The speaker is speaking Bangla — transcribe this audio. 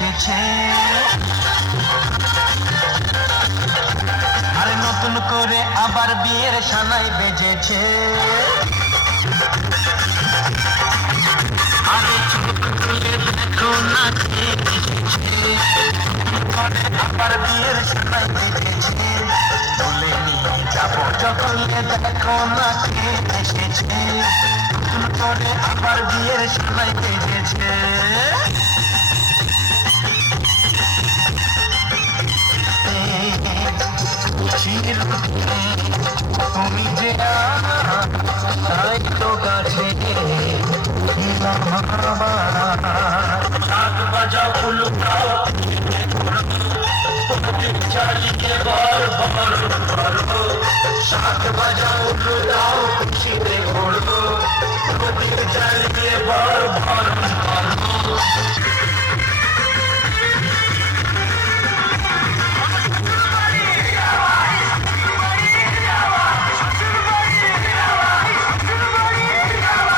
এসেছে। আরে নতুন করে আবার বিয়ের সানাই বেজেছে। আরে চোখ খুলে দেখো না কে এসেছে, আবার বিয়ের সানাই বেজেছে। তুলে নিয়ে যাবো যখন দেখো না কে এসেছে, নতুন করে আবার বিয়ের সানাই বেজেছে। তুমি যে তাই তো কাছে সাত বাজা ফুল চালিয়ে বর বর বড়, সাত বাজা উল্লু দাও খুশিতে ঘোড়ো, চালিয়ে বর বর